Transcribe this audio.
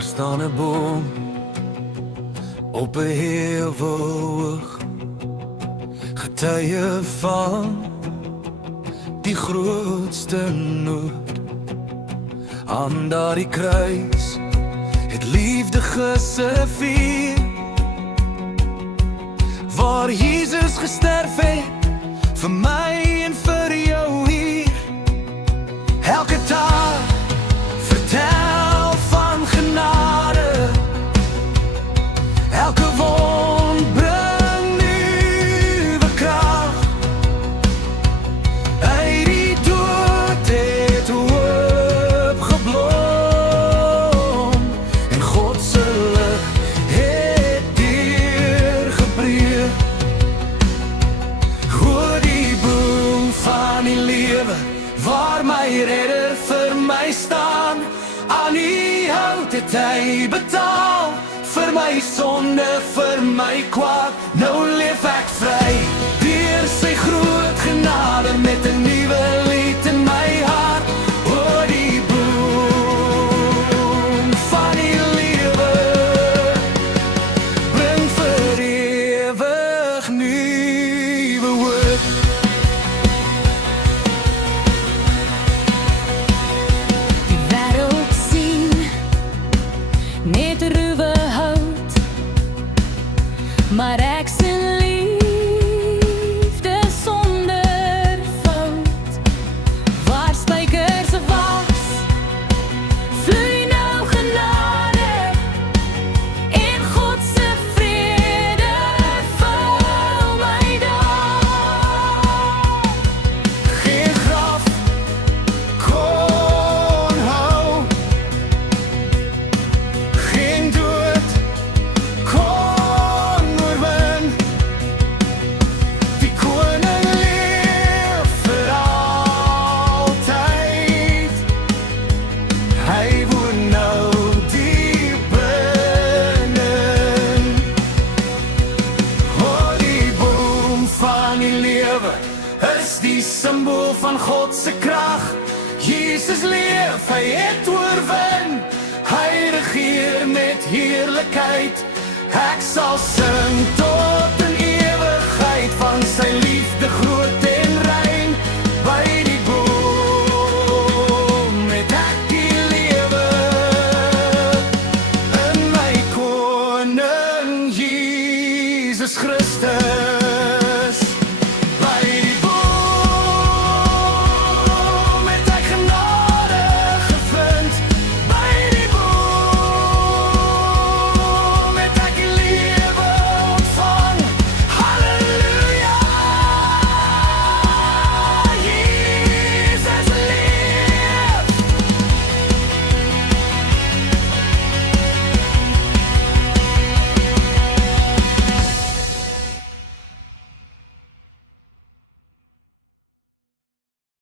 Daar staan 'n boom op 'n heuwel, getuie van die grootste nood. Aan daardie kruis het liefde geserveer, waar Jesus gesterf het vir my en vir jou hier. Elke dag vertel van genade, elke wond bring nuwe krag. Uit die dood het hoop geblom, en God se lig het deurgebreek. Hoor die boom van die lewe, waar my redder vir my staan. Aan die hout het hy betaal, vir my sonde, vir my kwaad. Nou leef ek vry, deur sy groot genade, met 'n nuwe lied in my hart. O, die bloem van die lewe, bring vir ewig nuwe hoop. Die wêreld sien net ruwe hout, maar ek sien liefde sonder fout. Waar spykers was, vloei nou genade, en God se vrede vul my daar. Geen graf kon hou, geen dood kon oorwin. Die koning leef vir altyd, hy woon nou diep binnein. O, die boom van die lewe is die symbool van God se krag. Jesus leef, hy het oorwin, hy regeer met heerlikheid. Ek sal sing